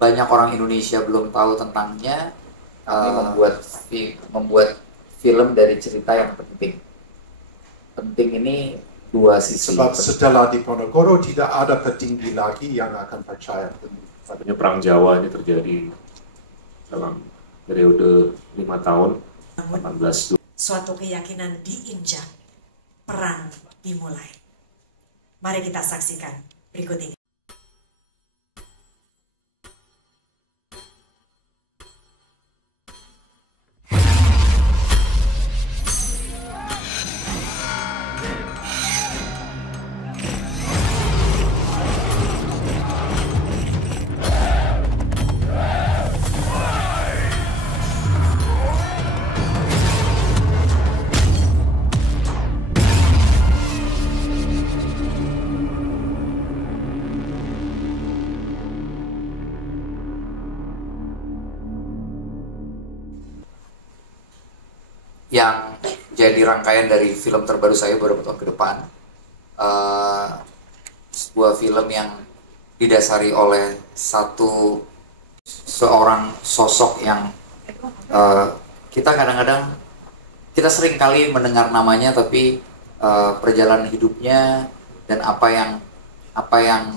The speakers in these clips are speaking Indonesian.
banyak orang Indonesia belum tahu tentangnya. Ini membuat film dari cerita yang penting. Penting ini dua sisi. Sebab setelah Diponegoro tidak ada petinggi lagi yang akan percaya. Perang Jawa ini terjadi dalam periode 5 tahun, 18. Suatu keyakinan diinjak, perang dimulai. Mari kita saksikan berikut ini. Yang jadi rangkaian dari film terbaru saya beberapa tahun ke depan, sebuah film yang didasari oleh seorang sosok yang kita kadang-kadang kita sering kali mendengar namanya, tapi perjalanan hidupnya dan apa yang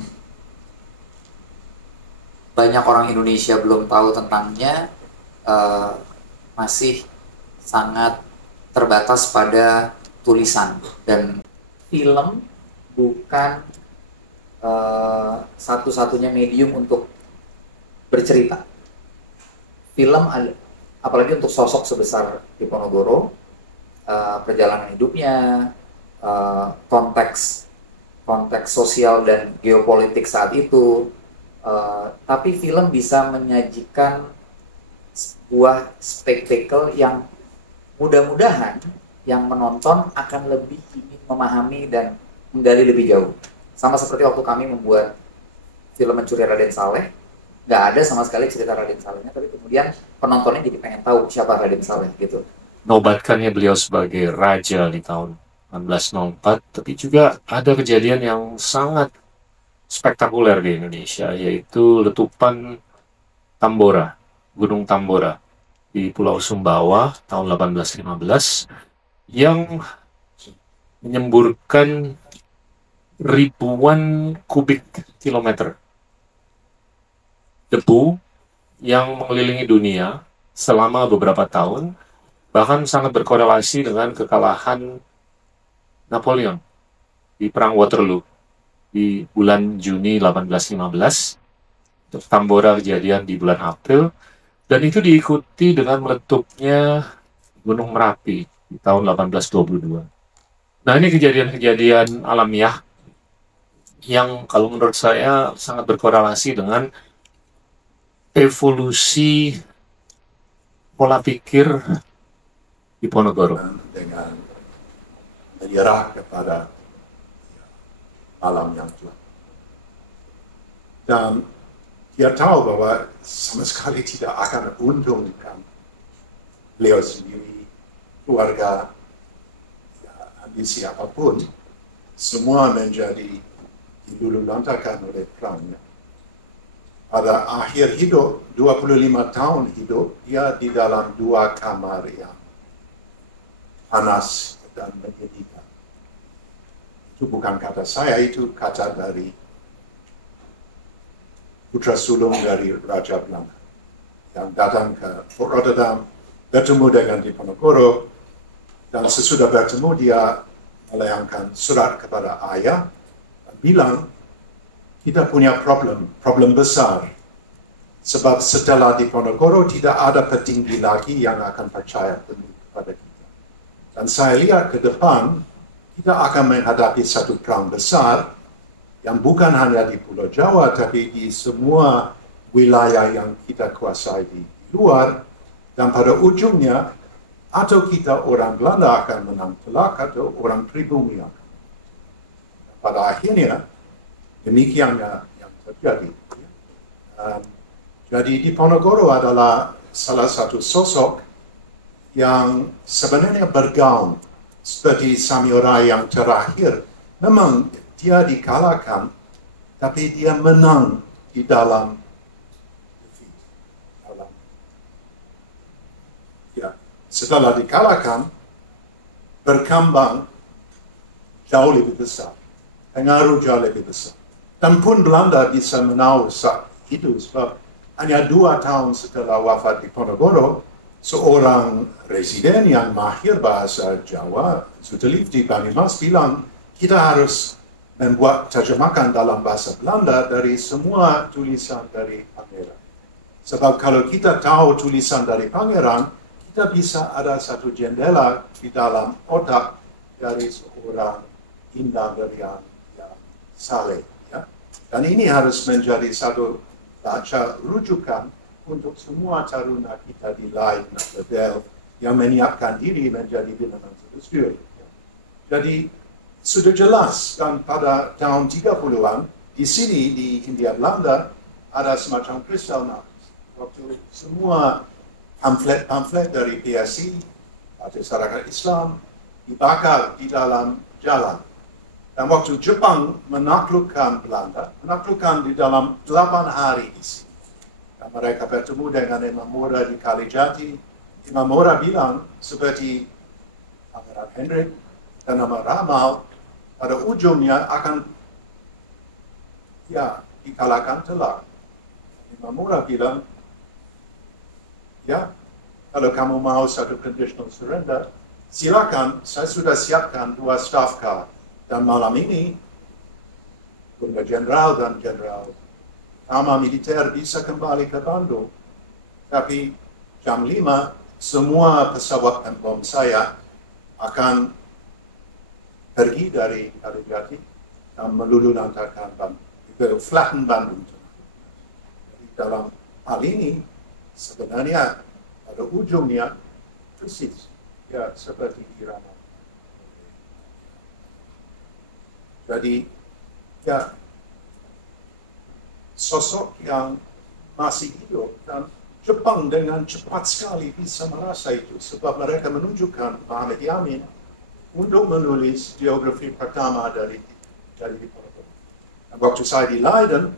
banyak orang Indonesia belum tahu tentangnya masih sangat terbatas pada tulisan. Dan film bukan satu-satunya medium untuk bercerita. Film, apalagi untuk sosok sebesar Diponegoro, perjalanan hidupnya, konteks sosial dan geopolitik saat itu, tapi film bisa menyajikan sebuah spektakel yang mudah-mudahan yang menonton akan lebih ingin memahami dan menggali lebih jauh. Sama seperti waktu kami membuat film Mencuri Raden Saleh, nggak ada sama sekali cerita Raden Salehnya, tapi kemudian penontonnya jadi pengen tahu siapa Raden Saleh gitu. Nobatkannya beliau sebagai raja di tahun 1904, tapi juga ada kejadian yang sangat spektakuler di Indonesia, yaitu letupan Tambora, Gunung Tambora di Pulau Sumbawa tahun 1815 yang menyemburkan ribuan kubik kilometer debu yang mengelilingi dunia selama beberapa tahun, bahkan sangat berkorelasi dengan kekalahan Napoleon di Perang Waterloo di bulan Juni 1815. Tambora kejadian di bulan April, dan itu diikuti dengan meletupnya Gunung Merapi di tahun 1822. Nah, ini kejadian-kejadian alamiah yang kalau menurut saya sangat berkorelasi dengan evolusi pola pikir Diponegoro. Dengan menyerah kepada alam yang Tuhan. Dan dia tahu bahwa sama sekali tidak akan untungkan beliau sendiri, keluarga, ambisi apapun, semua menjadi dilululantakkan oleh perangnya. Pada akhir hidup, 25 tahun hidup, dia di dalam 2 kamar yang panas dan menyedihkan. Itu bukan kata saya, itu kata dari putra sulung dari Raja Belanda yang datang ke Fort Rotterdam, bertemu dengan Diponegoro, dan sesudah bertemu dia melayangkan surat kepada ayah dan bilang, kita punya problem besar, sebab setelah Diponegoro tidak ada petinggi lagi yang akan percaya kepada kita. Dan saya lihat ke depan, kita akan menghadapi satu perang besar yang bukan hanya di Pulau Jawa, tapi di semua wilayah yang kita kuasai di luar, dan pada ujungnya, atau kita orang Belanda akan menang telak, atau orang pribumi akan. Pada akhirnya, demikiannya yang terjadi. Jadi Diponegoro adalah salah satu sosok yang sebenarnya bergaung seperti samurai yang terakhir. Memang dia dikalahkan, tapi dia menang di dalam setelah dikalahkan berkembang jauh lebih besar, pengaruh jauh lebih besar. Dan pun Belanda bisa menaur saat itu sebab hanya 2 tahun setelah wafat Diponegoro, seorang residen yang mahir bahasa Jawa, Zutelifdi Banyumas bilang, kita harus membuat terjemahkan dalam bahasa Belanda dari semua tulisan dari pangeran. Sebab kalau kita tahu tulisan dari pangeran, kita bisa ada satu jendela di dalam otak dari seorang indah dari yang saleh. Ya? Dan ini harus menjadi satu baca rujukan untuk semua taruna kita di lain model yang menyiapkan diri menjadi bintang sendiri. Jadi sudah jelas dan pada tahun 30-an di sini di Hindia Belanda ada semacam kristallnacht. Waktu semua pamflet dari PSI atau Masyarakat Islam dibakar di dalam jalan. Dan waktu Jepang menaklukkan Belanda, menaklukkan di dalam 8 hari di sini. Dan mereka bertemu dengan Imam Mora di Kalijati. Imam Mora bilang seperti Pangeran Hendrik dan nama Ramal, pada ujungnya akan dikalahkan telak. Imam Mora bilang, ya, kalau kamu mau satu conditional surrender, silakan, saya sudah siapkan 2 staff car. Dan malam ini, Bunda Jenderal dan Jenderal Utama Militer bisa kembali ke Bandung. Tapi jam 5, semua pesawat bom saya akan pergi dari Kalijati dan melulu lantarkan Bandung. Itu flatten Bandung. Jadi dalam hal ini, sebenarnya pada ujungnya persis ya seperti irama. Jadi ya sosok yang masih hidup dan Jepang dengan cepat sekali bisa merasa itu sebab mereka menunjukkan Muhammad Yamin untuk menulis biografi pertama dari Diponegoro. Waktu saya di Leiden